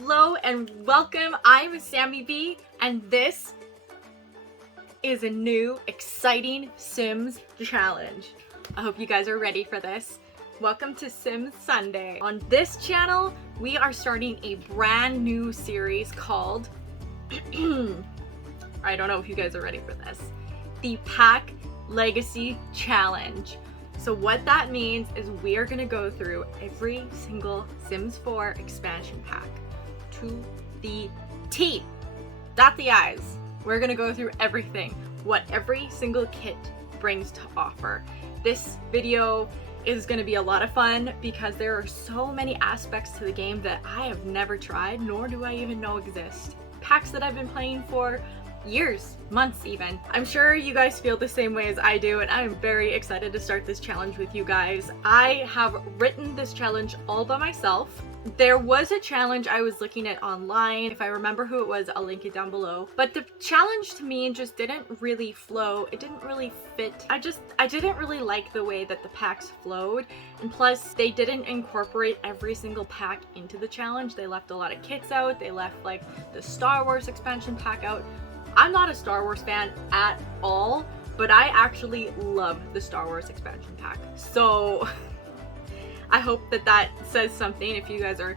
Hello and welcome. I'm Samy Bee and this is a new exciting Sims challenge. I hope you guys are ready for this. Welcome to Sims Sunday. On this channel, we are starting a brand new series called I don't know if you guys are ready for this. The Pack Legacy Challenge. So what that means is we are gonna go through every single Sims 4 expansion pack to the T. Dot the I's. We're gonna go through everything, what every single kit brings to offer. This video is gonna be a lot of fun because there are so many aspects to the game that I have never tried, nor do I even know exist. Packs that I've been playing for years, months even. I'm sure you guys feel the same way as I do, and I'm very excited to start this challenge with you guys. I have written this challenge all by myself. There was a challenge I was looking at online. If I remember who it was, I'll link it down below. But the challenge to me just didn't really flow. It didn't really fit. I didn't really like the way that the packs flowed. And plus, they didn't incorporate every single pack into the challenge. They left a lot of kits out. They left like the Star Wars expansion pack out. I'm not a Star Wars fan at all, but I actually love the Star Wars expansion pack. So I hope that that says something if you guys are,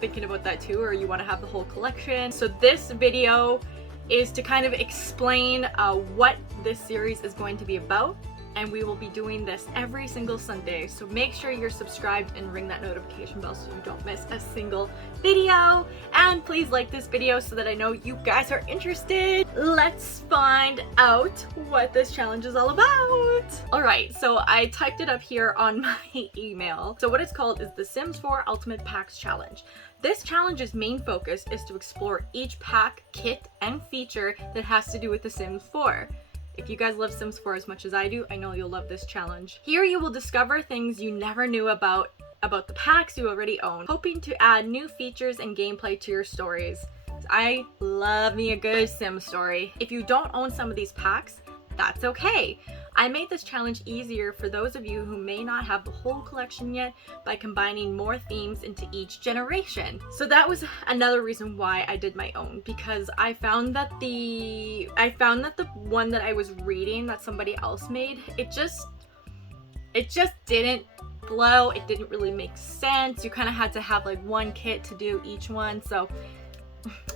thinking about that too, or you want to have the whole collection. So this video is to kind of explain what this series is going to be about, and we will be doing this every single Sunday. So make sure you're subscribed and ring that notification bell so you don't miss a single video. And please like this video so that I know you guys are interested. Let's find out what this challenge is all about. Alright, so I typed it up here on my email. So what it's called is the Sims 4 Ultimate Packs Challenge. This challenge's main focus is to explore each pack, kit, and feature that has to do with The Sims 4. If you guys love Sims 4 as much as I do, I know you'll love this challenge. Here you will discover things you never knew about the packs you already own, hoping to add new features and gameplay to your stories. I love me a good Sim story. If you don't own some of these packs, that's okay. I made this challenge easier for those of you who may not have the whole collection yet by combining more themes into each generation. So that was another reason why I did my own, because I found that the one that I was reading that somebody else made, it just didn't flow. It didn't really make sense. You kind of had to have like one kit to do each one. So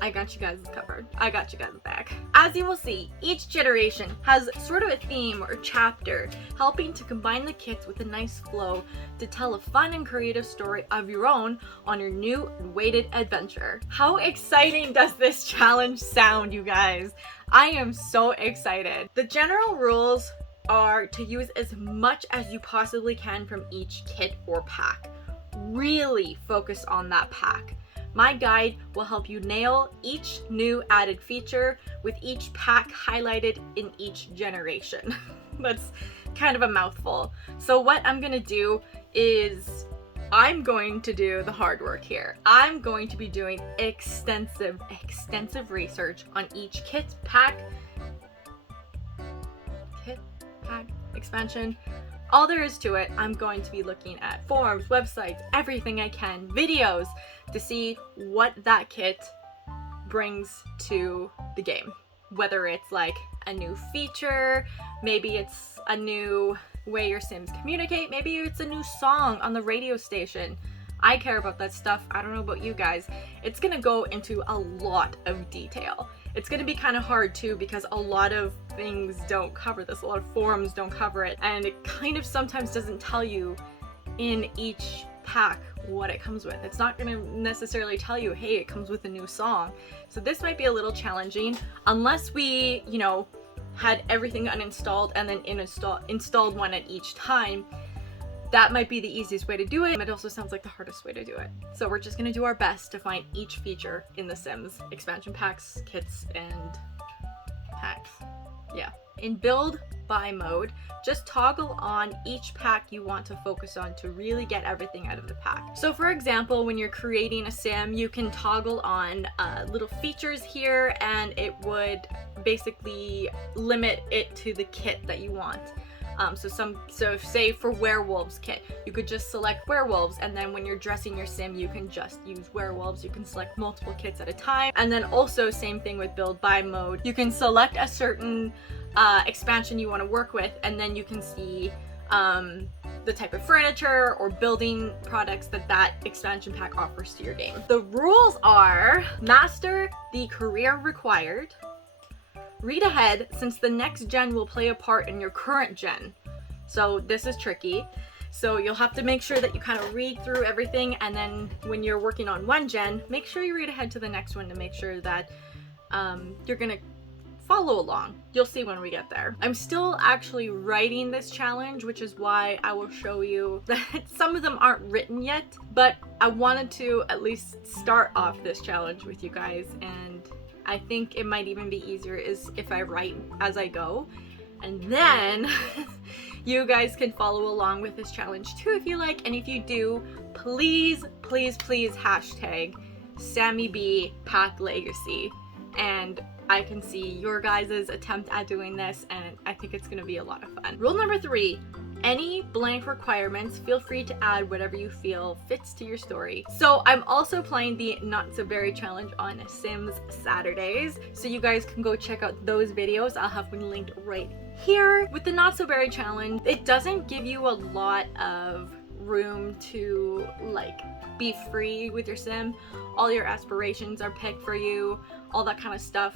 I got you guys covered. I got you guys back. As you will see, each generation has sort of a theme or chapter, helping to combine the kits with a nice flow to tell a fun and creative story of your own on your new and weighted adventure. How exciting does this challenge sound, you guys? I am so excited. The general rules are to use as much as you possibly can from each kit or pack. Really focus on that pack. My guide will help you nail each new added feature with each pack highlighted in each generation. That's kind of a mouthful. So what I'm gonna do is I'm going to do the hard work here. I'm going to be doing extensive research on each kit, pack, expansion. All there is to it. I'm going to be looking at forums, websites, everything I can, videos, to see what that kit brings to the game. Whether it's like a new feature, maybe it's a new way your Sims communicate, maybe it's a new song on the radio station. I care about that stuff. I don't know about you guys. It's gonna go into a lot of detail. It's gonna be kind of hard too because a lot of things don't cover this. A lot of forums don't cover it, and it kind of sometimes doesn't tell you in each pack what it comes with. It's not gonna necessarily tell you, hey, it comes with a new song. So this might be a little challenging unless we, had everything uninstalled and then installed one at each time. That might be the easiest way to do it. It also sounds like the hardest way to do it. So we're just gonna do our best to find each feature in the Sims expansion packs, kits, and packs. Yeah. In build by mode, just toggle on each pack you want to focus on to really get everything out of the pack. So for example, when you're creating a sim, you can toggle on little features here, and it would basically limit it to the kit that you want. So say for werewolves kit, you could just select werewolves, and then when you're dressing your sim, you can just use werewolves. You can select multiple kits at a time. And then also same thing with build buy mode. You can select a certain expansion you want to work with, and then you can see the type of furniture or building products that expansion pack offers to your game. The rules are: master the career required, read ahead since the next gen will play a part in your current gen. So this is tricky. So you'll have to make sure that you kind of read through everything, and then when you're working on one gen, make sure you read ahead to the next one to make sure that you're gonna follow along. You'll see when we get there. I'm still actually writing this challenge, which is why I will show you that some of them aren't written yet, but I wanted to at least start off this challenge with you guys, and I think it might even be easier is if I write as I go, and then you guys can follow along with this challenge too if you like. And if you do, please, please, please hashtag Samy Bee Pack Legacy, and I can see your guys' attempt at doing this, and I think it's gonna be a lot of fun. Rule number 3, any blank requirements, feel free to add whatever you feel fits to your story. So I'm also playing the Not So Berry challenge on Sims Saturdays, so you guys can go check out those videos. I'll have one linked right here. With the Not So Berry challenge, it doesn't give you a lot of room to like be free with your sim. All your aspirations are picked for you, all that kind of stuff,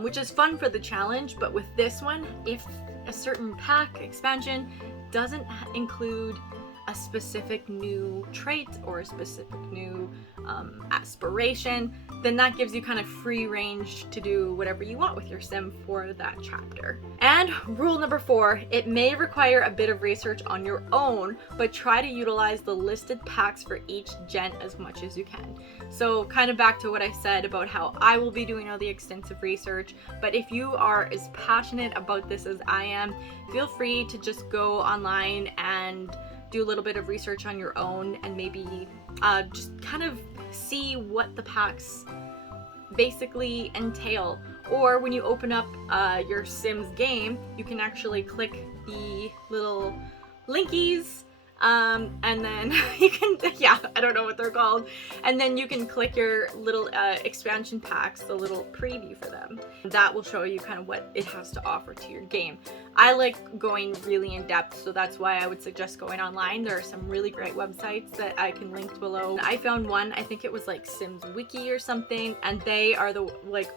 which is fun for the challenge. But with this one, if a certain pack expansion doesn't include a specific new trait or a specific new aspiration, then that gives you kind of free range to do whatever you want with your sim for that chapter. And rule number 4, it may require a bit of research on your own, but try to utilize the listed packs for each gen as much as you can. So kind of back to what I said about how I will be doing all the extensive research, but if you are as passionate about this as I am, feel free to just go online and do a little bit of research on your own, and maybe just kind of see what the packs basically entail. Or when you open up your Sims game, you can actually click the little linkies, and then you can, yeah, I don't know what they're called, and then you can click your little expansion packs, the little preview for them. That will show you kind of what it has to offer to your game. I like going really in depth, so that's why I would suggest going online. There are some really great websites that I can link below. I found one, I think it was like Sims Wiki or something, and they are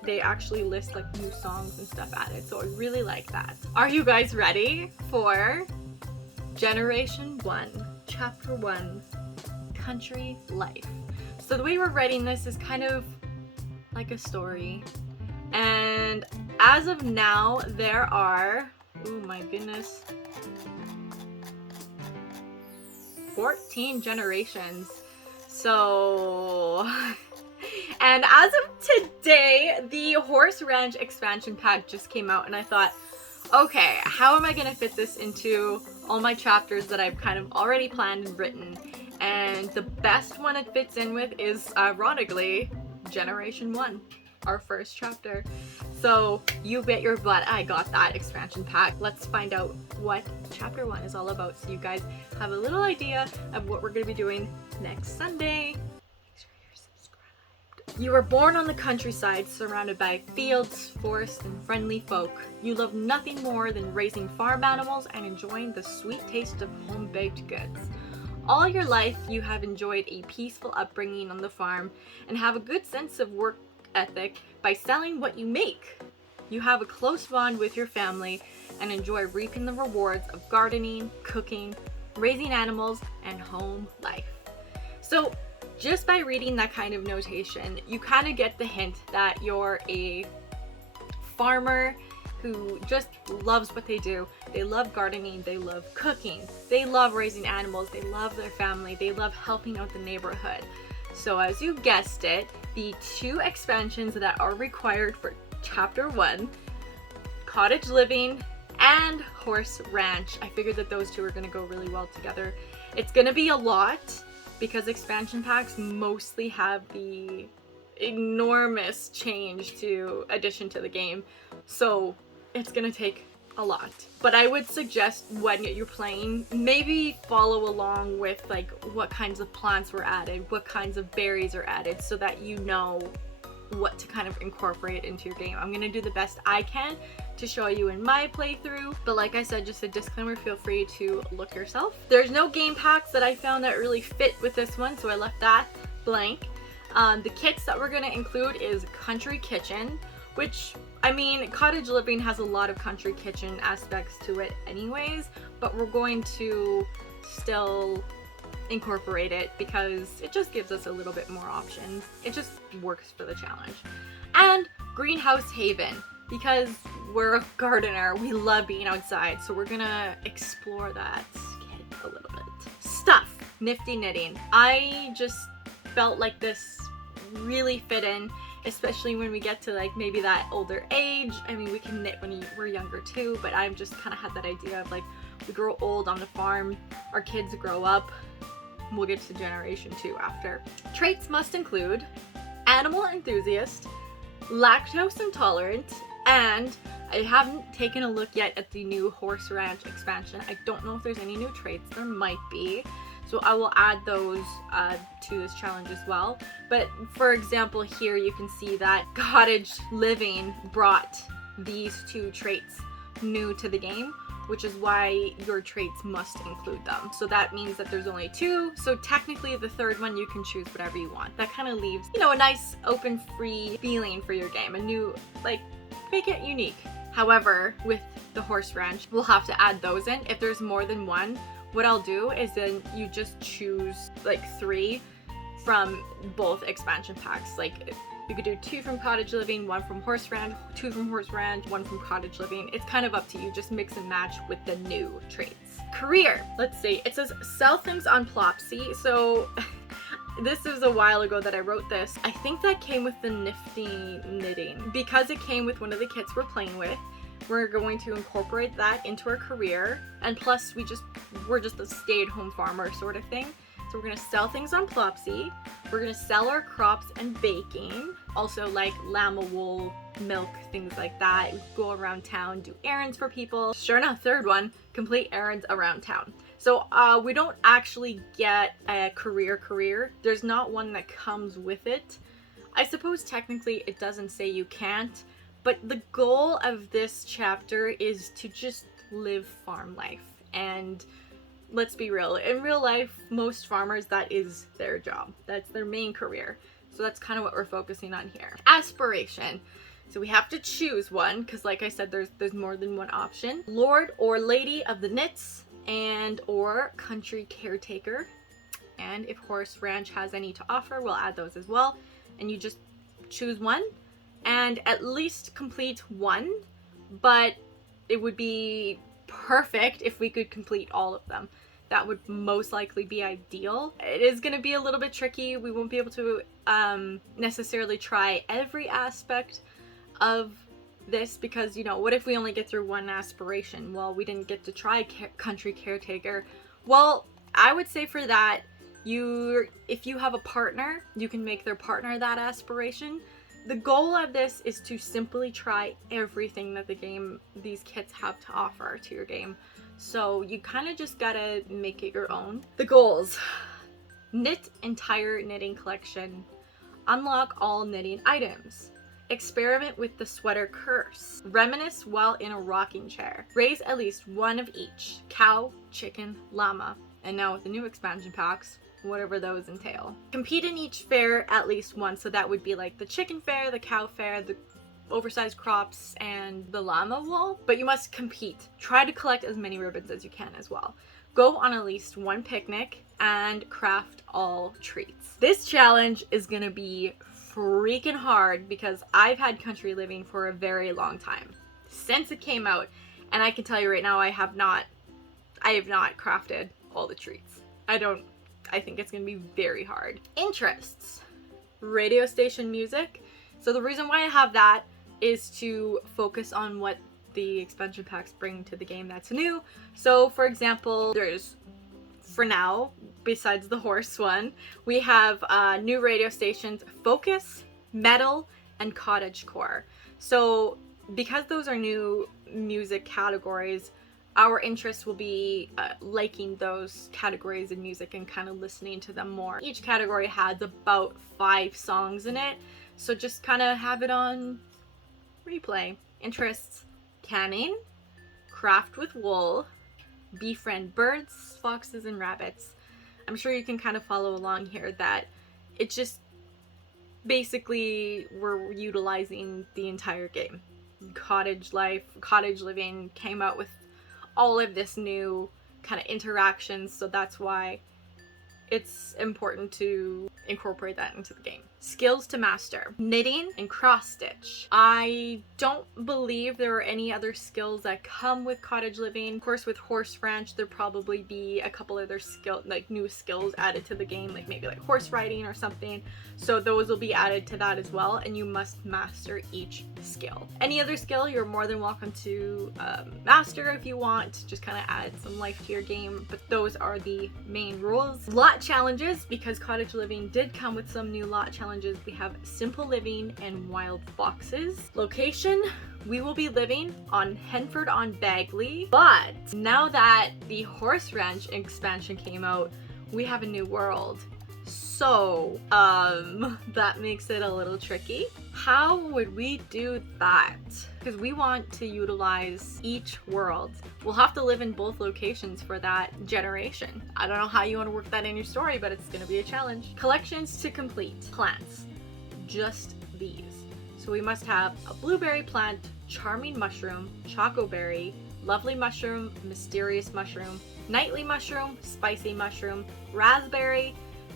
they actually list like new songs and stuff added, so I really like that. Are you guys ready for Generation 1, Chapter 1, Country Life? So the way we're writing this is kind of like a story, and as of now there are, oh my goodness, 14 generations. So and as of today, the Horse Ranch expansion pack just came out, and I thought, okay, how am I gonna fit this into all my chapters that I've kind of already planned and written? And the best one it fits in with is, ironically, Generation 1, our first chapter. So you bet your butt I got that expansion pack. Let's find out what chapter 1 is all about, so you guys have a little idea of what we're gonna be doing next Sunday. You were born on the countryside, surrounded by fields, forests, and friendly folk. You love nothing more than raising farm animals and enjoying the sweet taste of home-baked goods. All your life, you have enjoyed a peaceful upbringing on the farm and have a good sense of work ethic by selling what you make. You have a close bond with your family and enjoy reaping the rewards of gardening, cooking, raising animals, and home life. So, just by reading that kind of notation, you kind of get the hint that you're a farmer who just loves what they do. They love gardening, they love cooking, they love raising animals, they love their family, they love helping out the neighborhood. So as you guessed it, the 2 expansions that are required for Chapter 1, Cottage Living and Horse Ranch, I figured that those 2 are going to go really well together. It's going to be a lot, because expansion packs mostly have the enormous change to addition to the game, so it's gonna take a lot. But I would suggest when you're playing, maybe follow along with like what kinds of plants were added, what kinds of berries are added, so that you know what to kind of incorporate into your game. I'm gonna do the best I can to show you in my playthrough, but like I said, just a disclaimer, feel free to look yourself. There's no game packs that I found that really fit with this one, so I left that blank. The kits that we're gonna include is Country Kitchen, which, I mean, Cottage Living has a lot of Country Kitchen aspects to it anyways, but we're going to still incorporate it because it just gives us a little bit more options. It just works for the challenge. And Greenhouse Haven, because we're a gardener, we love being outside, so we're gonna explore that kit a little bit. Stuff, Nifty Knitting. I just felt like this really fit in, especially when we get to like maybe that older age. I mean, we can knit when we're younger too, but I've just kind of had that idea of like, we grow old on the farm, our kids grow up, we'll get to generation 2 after. Traits must include animal enthusiast, lactose intolerant, and I haven't taken a look yet at the new Horse Ranch expansion. I don't know if there's any new traits. There might be. So I will add those to this challenge as well. But for example, here you can see that Cottage Living brought these 2 traits new to the game, which is why your traits must include them. So that means that there's only 2. So technically the third one, you can choose whatever you want. That kind of leaves, you know, a nice open, free feeling for your game. A new, like, make it unique. However, with the Horse Ranch, we'll have to add those in. If there's more than one, what I'll do is then you just choose like 3 from both expansion packs. Like you could do 2 from Cottage Living, 1 from Horse Ranch, 2 from Horse Ranch, 1 from Cottage Living. It's kind of up to you. Just mix and match with the new traits. Career. Let's see. It says sell things on Plopsy. So this was a while ago that I wrote this. I think that came with the Nifty Knitting. Because it came with one of the kits we're playing with, we're going to incorporate that into our career. And plus we're just a stay-at-home farmer sort of thing. So we're gonna sell things on Plopsy. We're gonna sell our crops and baking. Also like llama wool, milk, things like that. Go around town, do errands for people. Sure enough, third one, complete errands around town. So we don't actually get a career. There's not one that comes with it. I suppose technically it doesn't say you can't, but the goal of this chapter is to just live farm life. And let's be real, in real life, most farmers, that is their job. That's their main career. So that's kind of what we're focusing on here. Aspiration. So we have to choose one, because like I said, there's more than one option. Lord or Lady of the Knits, and or Country Caretaker. And if Horse Ranch has any to offer, we'll add those as well. And you just choose one, and at least complete one, but it would be perfect if we could complete all of them. That would most likely be ideal. It is going to be a little bit tricky. We won't be able to necessarily try every aspect of this because, you know, what if we only get through one aspiration? Well, we didn't get to try Country Caretaker. Well, I would say for that, if you have a partner, you can make their partner that aspiration. The goal of this is to simply try everything that these kits have to offer to your game. So you kind of just gotta make it your own. The goals: knit entire knitting collection, unlock all knitting items, experiment with the sweater curse, reminisce while in a rocking chair, raise at least one of each: cow, chicken, llama, and now with the new expansion packs, whatever those entail. Compete in each fair at least once, so that would be like the chicken fair, the cow fair, the oversized crops, and the llama wool. But you must compete. Try to collect as many ribbons as you can as well. Go on at least one picnic and craft all treats. This challenge is gonna be freaking hard because I've had Country Living for a very long time, since it came out, and I can tell you right now, I have not crafted all the treats. I think it's gonna be very hard. Interests: radio station music. So the reason why I have that is to focus on what the expansion packs bring to the game that's new. So for example, there's, for now, besides the horse one, we have new radio stations: Focus, Metal, and Cottagecore. So because those are new music categories, our interest will be liking those categories in music and kind of listening to them more. Each category has about 5 songs in it, so just kind of have it on replay. Interests: canning, craft with wool, befriend birds, foxes, and rabbits. I'm sure you can kind of follow along here that it's just basically we're utilizing the entire game. Cottage life, cottage living came out with all of this new kind of interactions, so that's why it's important to incorporate that into the game. Skills to master: knitting and cross stitch. I don't believe there are any other skills that come with cottage living. Of course, with horse ranch, there'll probably be a couple other new skills added to the game, like maybe like horse riding or something. So those will be added to that as well, and you must master each skill. Any other skill you're more than welcome to master if you want, just kind of add some life to your game, but those are the main rules. Lot challenges, because cottage living did come with some new lot challenges. We have simple living and wild foxes. Location: we will be living on Henford on Bagley, but now that the horse ranch expansion came out, we have a new world. So, that makes it a little tricky. How would we do that? Because we want to utilize each world. We'll have to live in both locations for that generation. I don't know how you want to work that in your story, but it's going to be a challenge. Collections to complete: plants. Just these. So we must have a blueberry plant, charming mushroom, chocoberry, lovely mushroom, mysterious mushroom, nightly mushroom, spicy mushroom, raspberry,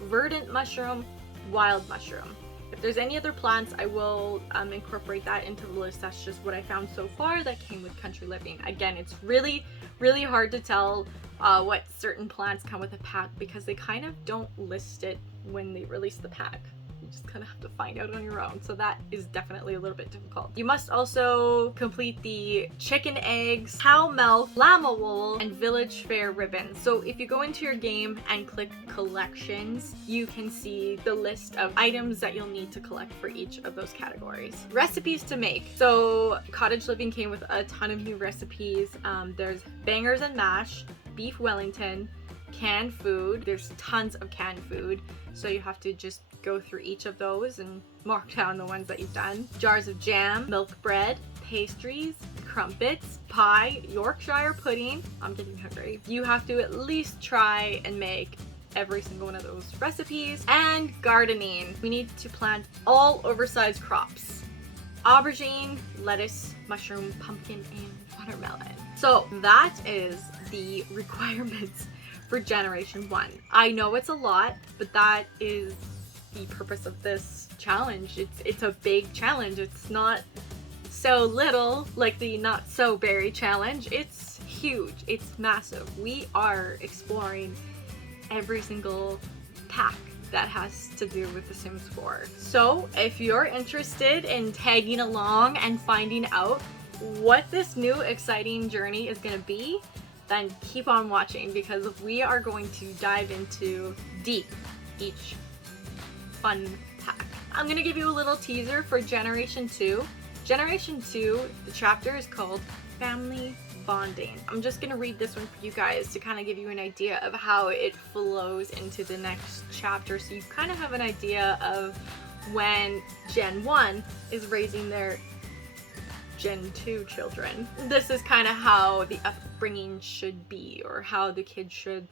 verdant mushroom, wild mushroom. If there's any other plants, I will incorporate that into the list. That's just what I found so far that came with country living. Again, it's really hard to tell what certain plants come with a pack because they kind of don't list it when they release the pack. You just kind of have to find out on your own, so that is definitely a little bit difficult. You must also complete the chicken eggs, cow milk, llama wool, and village fair ribbon. So if you go into your game and click collections, you can see the list of items that you'll need to collect for each of those categories. Recipes to make. So cottage living came with a ton of new recipes. There's bangers and mash, beef Wellington, canned food. There's tons of canned food, so you have to just go through each of those and mark down the ones that you've done. Jars of jam, milk bread, pastries, crumpets, pie, Yorkshire pudding. I'm getting hungry. You have to at least try and make every single one of those recipes. And gardening. We need to plant all oversized crops: aubergine, lettuce, mushroom, pumpkin, and watermelon. So that is the requirements for Generation 1. I know it's a lot, but that is the purpose of this challenge. It's a big challenge. It's not so little like the Not So Berry challenge. It's huge. It's massive. We are exploring every single pack that has to do with The Sims 4. So if you're interested in tagging along and finding out what this new exciting journey is going to be, then keep on watching, because we are going to dive into deep each fun pack. I'm gonna give you a little teaser for Generation 2. Generation 2, the chapter is called Family Bonding. I'm just gonna read this one for you guys to kind of give you an idea of how it flows into the next chapter, so you kind of have an idea of when Gen 1 is raising their Gen 2 children. This is kind of how the upbringing should be, or how the kids should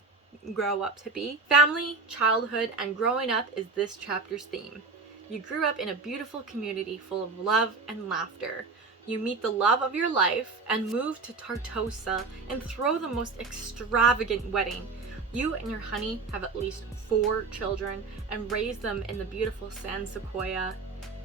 grow up to be. Family, childhood, and growing up is this chapter's theme. You grew up in a beautiful community full of love and laughter. You meet the love of your life and move to Tartosa and throw the most extravagant wedding. You and your honey have at least 4 children and raise them in the beautiful San Sequoia.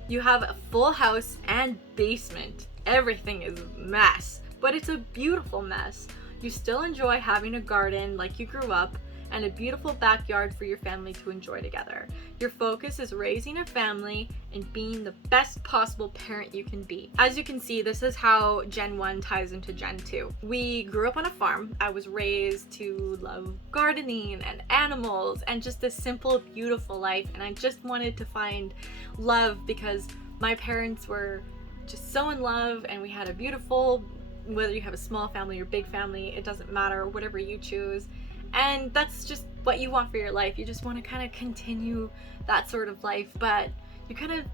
You have a full house and basement. Everything is a mess, but it's a beautiful mess. You still enjoy having a garden like you grew up and a beautiful backyard for your family to enjoy together. Your focus is raising a family and being the best possible parent you can be. As you can see, this is how Gen 1 ties into Gen 2. We grew up on a farm. I was raised to love gardening and animals and just this simple, beautiful life, and I just wanted to find love because my parents were just so in love, and we had a beautiful, whether you have a small family or big family, it doesn't matter, whatever you choose. And that's just what you want for your life. You just want to kind of continue that sort of life, but you kind of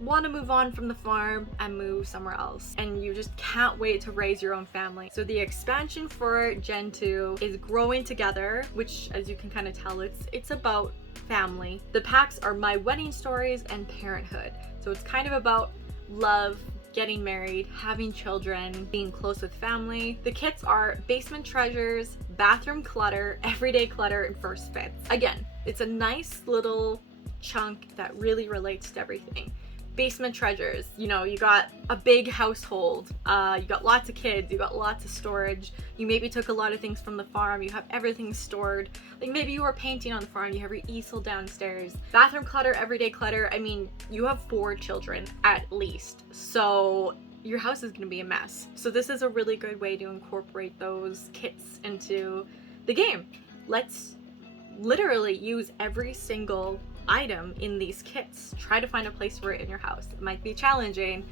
want to move on from the farm and move somewhere else, and you just can't wait to raise your own family. So the expansion for Gen 2 is Growing Together, which, as you can kind of tell, it's about family. The packs are My Wedding Stories and Parenthood. So it's kind of about love, getting married, having children, being close with family. The kits are Basement Treasures, Bathroom Clutter, Everyday Clutter, and First Fits. Again, it's a nice little chunk that really relates to everything. Basement Treasures, you know, you got a big household, you got lots of kids, you got lots of storage, you maybe took a lot of things from the farm, you have everything stored, like maybe you were painting on the farm, you have your easel downstairs. Bathroom Clutter, Everyday Clutter, I mean, you have 4 children at least, so your house is gonna be a mess. So this is a really good way to incorporate those kits into the game. Let's literally use every single item in these kits. Try to find a place for it in your house. It might be challenging,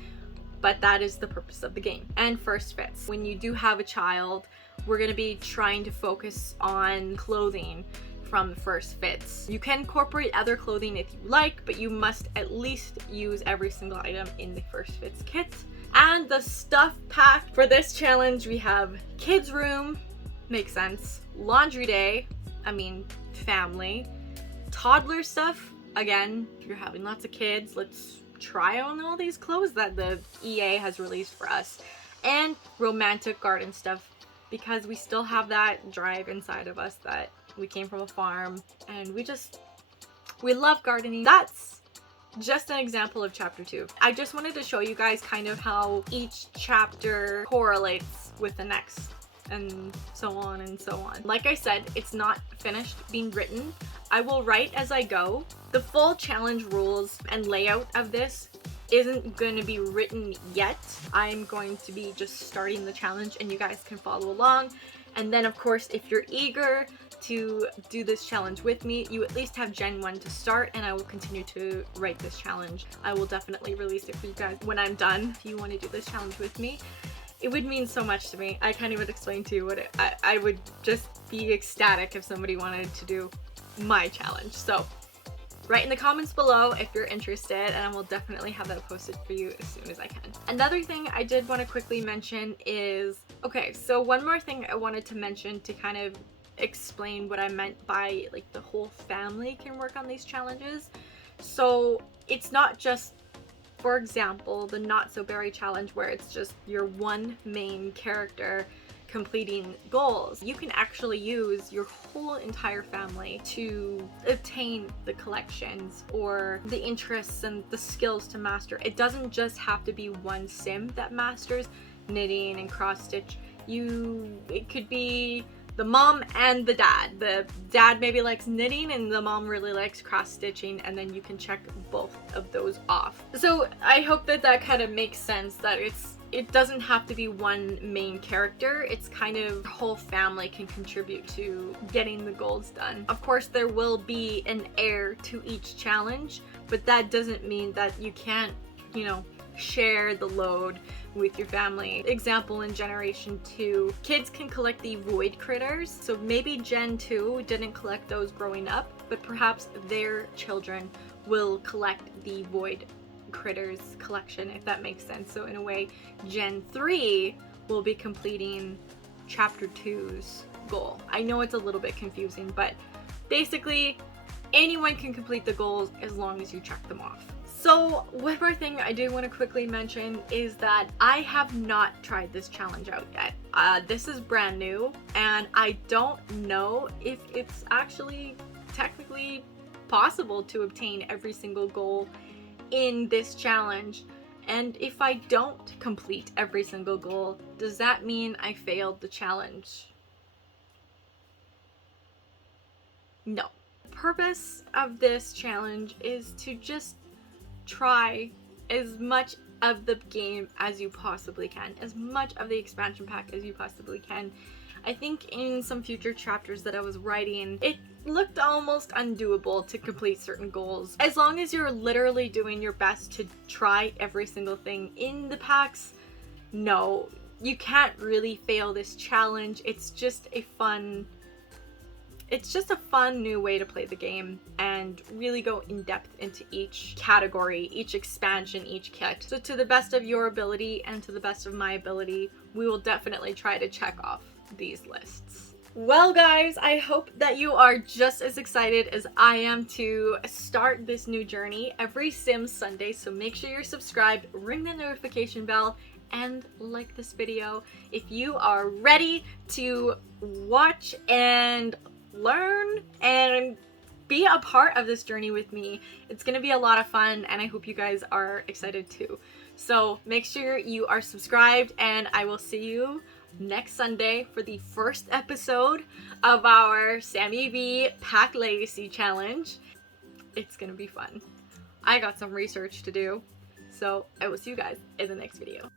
but that is the purpose of the game. And First Fits. When you do have a child, we're going to be trying to focus on clothing from First Fits. You can incorporate other clothing if you like, but you must at least use every single item in the First Fits kit. And the stuff pack for this challenge, we have kids room, makes sense, laundry day, I mean family, toddler stuff, again, if you're having lots of kids, let's try on all these clothes that the EA has released for us, and romantic garden stuff, because we still have that drive inside of us that we came from a farm and we love gardening. That's just an example of chapter 2. I just wanted to show you guys kind of how each chapter correlates with the next, and so on and so on. Like I said, it's not finished being written. I will write as I go. The full challenge rules and layout of this isn't going to be written yet. I'm going to be just starting the challenge and you guys can follow along. And then of course, if you're eager to do this challenge with me, you at least have Gen 1 to start, and I will continue to write this challenge. I will definitely release it for you guys when I'm done. If you want to do this challenge with me, it would mean so much to me. I can't even explain to you what I would just be ecstatic if somebody wanted to do my challenge. So write in the comments below if you're interested, and I will definitely have that posted for you as soon as I can. Another thing I did want to quickly mention is, okay, so one more thing I wanted to mention to kind of explain what I meant by like the whole family can work on these challenges. So it's not just, for example, the Not So Berry challenge where it's just your one main character completing goals. You can actually use your whole entire family to obtain the collections or the interests and the skills to master. It doesn't just have to be one sim that masters knitting and cross stitch. It could be the mom and the dad. The dad maybe likes knitting and the mom really likes cross stitching, and then you can check both of those off. So I hope that that kind of makes sense, that it doesn't have to be one main character. It's kind of the whole family can contribute to getting the goals done. Of course, there will be an heir to each challenge, but that doesn't mean that you can't, you know, share the load with your family. Example, in Generation 2, kids can collect the void critters. So maybe Gen 2 didn't collect those growing up, but perhaps their children will collect the void critters collection, if that makes sense. So in a way, Gen 3 will be completing chapter 2's goal. I know it's a little bit confusing, but basically anyone can complete the goals as long as you check them off. So one more thing I do want to quickly mention is that I have not tried this challenge out yet. This is brand new, and I don't know if it's actually technically possible to obtain every single goal in this challenge. And if I don't complete every single goal, does that mean I failed the challenge? No. The purpose of this challenge is to just try as much of the game as you possibly can, as much of the expansion pack as you possibly can. I think in some future chapters that I was writing, looked almost undoable to complete certain goals. As long as you're literally doing your best to try every single thing in the packs, no, you can't really fail this challenge. It's just a fun new way to play the game and really go in depth into each category, each expansion, each kit. So to the best of your ability and to the best of my ability, we will definitely try to check off these lists. Well guys, I hope that you are just as excited as I am to start this new journey every Sims Sunday, so make sure you're subscribed, ring the notification bell, and like this video if you are ready to watch and learn and be a part of this journey with me. It's gonna be a lot of fun and I hope you guys are excited too. So make sure you are subscribed and I will see you next Sunday for the first episode of our Samy Bee Pack Legacy Challenge. It's gonna be fun. I got some research to do, so I will see you guys in the next video.